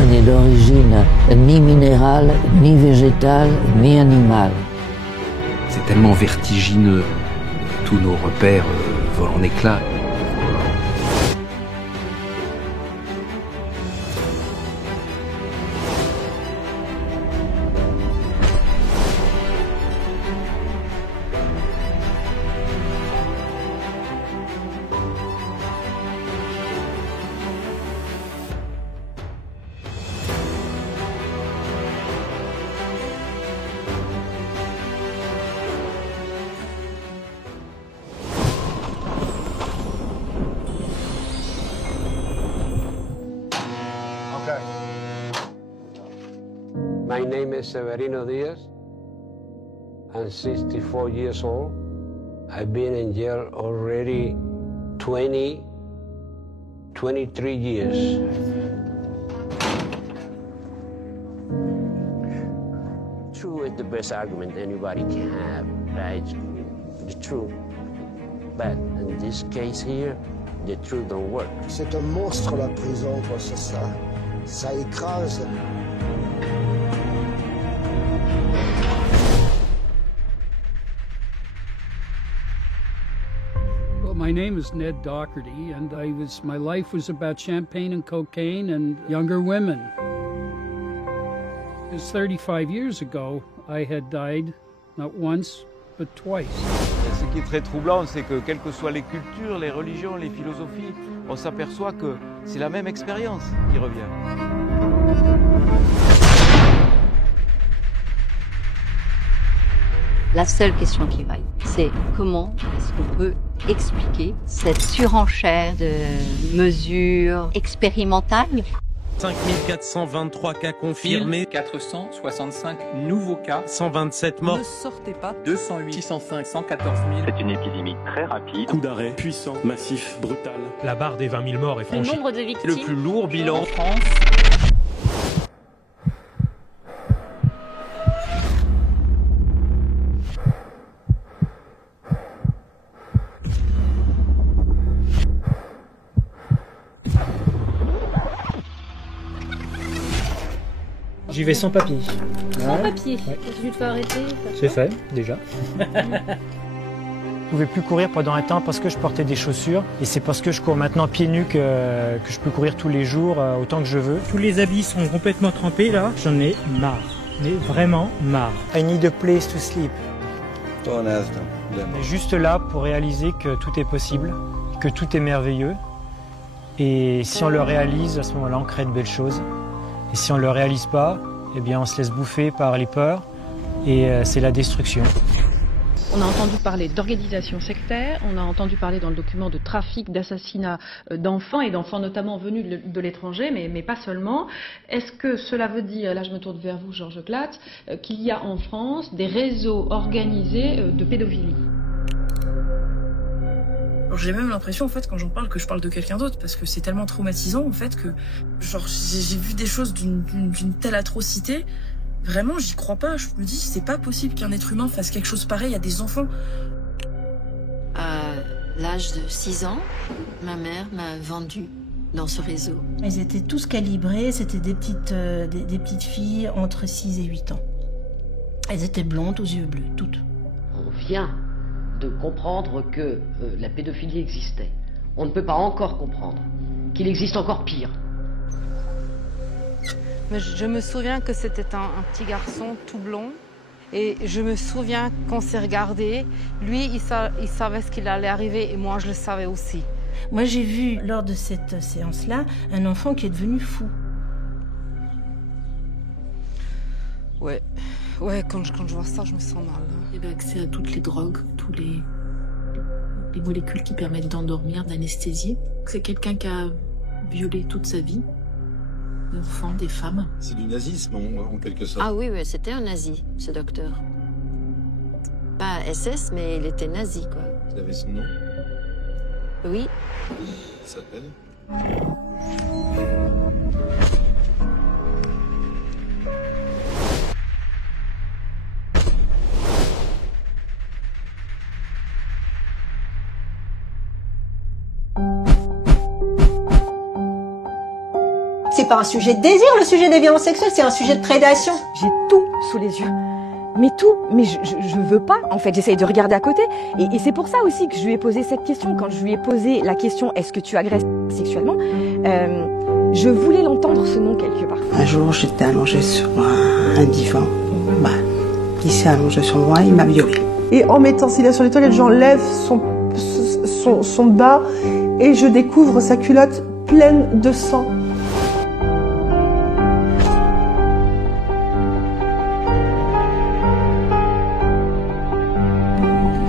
Ce n'est d'origine ni minérale, ni végétale, ni animale. C'est tellement vertigineux, tous nos repères volent en éclats. My name is Severino Diaz. I'm 64 years old. I've been in jail already 23 years. True is the best argument anybody can have, right? The truth. But in this case here, the truth don't work. C'est un monstre la prison, quoi, c'est ça. Ça écrase. My name is Ned Doherty, and my life was about champagne and cocaine and younger women. Because 35 years ago, I had died not once, but twice. Ce qui est très troublant, c'est que quelles que soient les cultures, les religions, les philosophies, on s'aperçoit que c'est la même expérience qui revient. La seule question qui vaille, c'est comment est-ce qu'on peut expliquer cette surenchère de mesures expérimentales. 5423 cas confirmés, 465 nouveaux cas, 127 morts. Ne sortez pas, 208, 605, 114 000. C'est une épidémie très rapide. Coup d'arrêt, puissant, massif, brutal. La barre des 20 000 morts est franchie. Le nombre de victimes. Le plus lourd bilan en France. J'y vais sans papier. Sans papier. Ouais. Tu te fais arrêter. C'est fait, déjà. Je pouvais plus courir pendant un temps parce que je portais des chaussures. Et c'est parce que je cours maintenant pieds nus que je peux courir tous les jours autant que je veux. Tous les habits sont complètement trempés là. J'en ai marre. Mais vraiment marre. I need a place to sleep. On est juste là pour réaliser que tout est possible, que tout est merveilleux. Et si on le réalise, à ce moment-là, on crée de belles choses. Et si on ne le réalise pas, eh bien on se laisse bouffer par les peurs et c'est la destruction. On a entendu parler d'organisation sectaire, on a entendu parler dans le document de trafic, d'assassinat d'enfants et d'enfants notamment venus de l'étranger, mais pas seulement. Est-ce que cela veut dire, là je me tourne vers vous Georges Glatt, qu'il y a en France des réseaux organisés de pédophilie ? J'ai même l'impression en fait quand j'en parle que je parle de quelqu'un d'autre parce que c'est tellement traumatisant en fait que genre j'ai vu des choses d'une telle atrocité, vraiment j'y crois pas, je me dis c'est pas possible qu'un être humain fasse quelque chose pareil à des enfants. À l'âge de 6 ans, ma mère m'a vendue dans ce réseau. Ils étaient tous calibrés, c'était des petites filles entre 6 et 8 ans. Elles étaient blondes aux yeux bleus, toutes. On vient de comprendre que la pédophilie existait. On ne peut pas encore comprendre qu'il existe encore pire. Mais je me souviens que c'était un petit garçon tout blond et je me souviens qu'on s'est regardé. Lui, il savait ce qu'il allait arriver et moi, je le savais aussi. Moi, j'ai vu lors de cette séance-là un enfant qui est devenu fou. Ouais, quand je vois ça, je me sens mal. Il avait accès à toutes les drogues, tous les molécules qui permettent d'endormir, d'anesthésier. C'est quelqu'un qui a violé toute sa vie, des enfants, des femmes. C'est du nazisme en quelque sorte. Ah oui, c'était un nazi, ce docteur. Pas SS, mais il était nazi, quoi. Vous avez son nom? Oui. Il s'appelle? C'est pas un sujet de désir, le sujet des violences sexuelles, c'est un sujet de prédation. J'ai tout sous les yeux. Mais tout, mais je veux pas. En fait, j'essaye de regarder à côté. Et c'est pour ça aussi que je lui ai posé cette question. Quand je lui ai posé la question, est-ce que tu agresses sexuellement, je voulais l'entendre ce nom quelque part. Un jour, j'étais allongée sur un divan. Il s'est allongé sur moi, il m'a violée. Et en mettant Célia sur les toilettes, j'enlève son bas et je découvre sa culotte pleine de sang.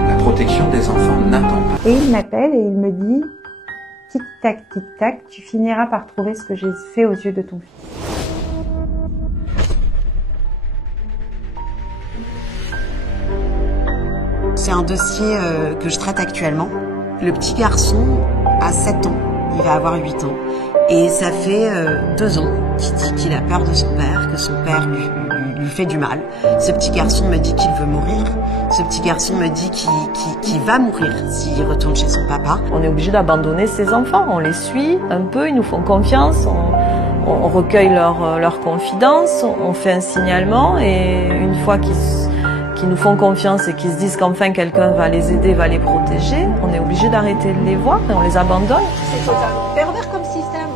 La protection des enfants n'attend pas. Et il m'appelle et il me dit « Tic-tac, tic-tac, tu finiras par trouver ce que j'ai fait aux yeux de ton fils. » C'est un dossier que je traite actuellement. Le petit garçon a 7 ans, il va avoir 8 ans. Et ça fait 2 ans qu'il dit qu'il a peur de son père, que son père lui fait du mal. Ce petit garçon me dit qu'il veut mourir. Ce petit garçon me dit qu'il va mourir s'il retourne chez son papa. On est obligé d'abandonner ses enfants, on les suit un peu, ils nous font confiance, on recueille leur confidence, on fait un signalement et une fois qu'ils nous font confiance et qu'ils se disent qu'enfin quelqu'un va les aider, va les protéger, on est obligé d'arrêter de les voir et on les abandonne. C'est totalement pervers comme système.